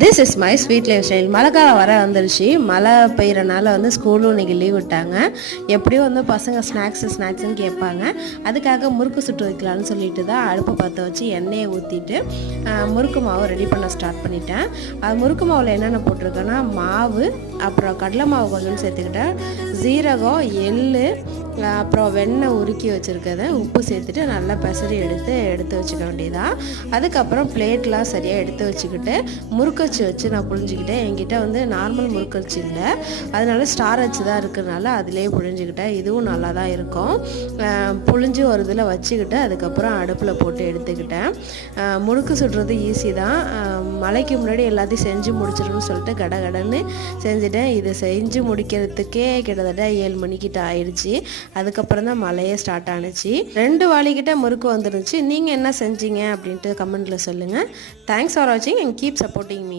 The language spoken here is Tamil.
This is my sweet life style. மழை காலம் வர வந்துருச்சு. மழை பெய்கிறனால வந்து ஸ்கூலும் இன்றைக்கி லீவ் விட்டாங்க. எப்படியும் வந்து பசங்க ஸ்நாக்ஸுன்னு கேட்பாங்க. அதுக்காக முறுக்கு சுட்டு வைக்கலான்னு சொல்லிட்டு தான் அடுப்பை பற்ற வச்சு எண்ணெயை ஊற்றிட்டு முறுக்கு மாவு ரெடி பண்ண ஸ்டார்ட் பண்ணிட்டேன். அது முறுக்கு மாவில் என்னென்ன போட்டிருக்கேன்னா மாவு, அப்புறம் கடலை மாவு கொஞ்சம் சேர்த்துக்கிட்டேன், சீரகம், எள், அப்புறம் வெண்ணெய் உருக்கி வச்சுருக்கதை உப்பு சேர்த்துட்டு நல்லா பெசரி எடுத்து வச்சுக்க வேண்டியதான். அதுக்கப்புறம் பிளேட்லாம் சரியாக எடுத்து வச்சுக்கிட்டு முறுக்கச்சு வச்சு நான் புழிஞ்சிக்கிட்டேன். என்கிட்ட வந்து நார்மல் முறுக்கச்சு இல்லை, அதனால ஸ்டார் வச்சு தான் இருக்கிறதுனால அதிலே புழிஞ்சிக்கிட்டேன். இதுவும் நல்லா தான் இருக்கும். புழிஞ்சு ஒரு இதில் வச்சுக்கிட்டு அதுக்கப்புறம் அடுப்பில் போட்டு எடுத்துக்கிட்டேன். முறுக்கு சுடுறது ஈஸி தான். மழைக்கு முன்னாடி எல்லாத்தையும் செஞ்சு முடிச்சிடணும்னு சொல்லிட்டு கடன்னு செஞ்சுட்டேன். இதை செஞ்சு முடிக்கிறதுக்கே கிட்டத்தட்ட 7 மணிக்கிட்ட ஆயிடுச்சு. அதுக்கப்புறம் தான் மழையே ஸ்டார்ட் ஆனிச்சு. 2 வாளிக்கிட்ட முறுக்கு வந்துருந்துச்சு. நீங்கள் என்ன செஞ்சீங்க அப்படின்ட்டு கமெண்ட்டில் சொல்லுங்கள். தேங்க்ஸ் ஃபார் வாட்சிங் அண்ட் கீப் சப்போர்ட்டிங் மீ.